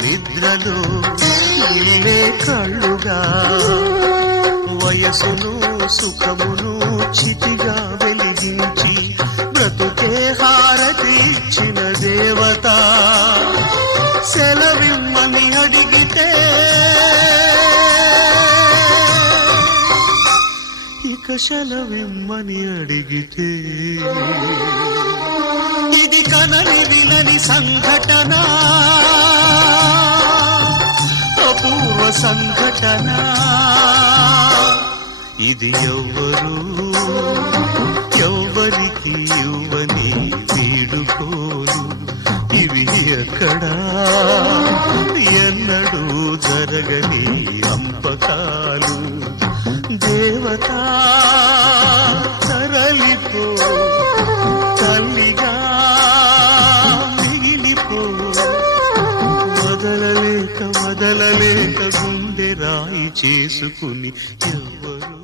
నిద్రలో ఇల్లే కళ్ళుగా వయసును సుఖమును చితిగా వెలిగించి బ్రతుకే హారతి ఇచ్చిన దేవత సెలవిమ్మని అడిగితే ఇక సెలవిమ్మని అడిగితే ఇది కనని విలని సంఘటన అపూర్వ సంఘటన ఇది ఎవ్వరికి ఇవ్వని వీడుకోలు ఇవి ఎక్కడా ఎన్నడూ జరగని అంపకాలు దేవత తరలిపో తల్లిగా మిగిలిపో వదలలేక గుండె రాయి చేసుకుని ఎవ్వరు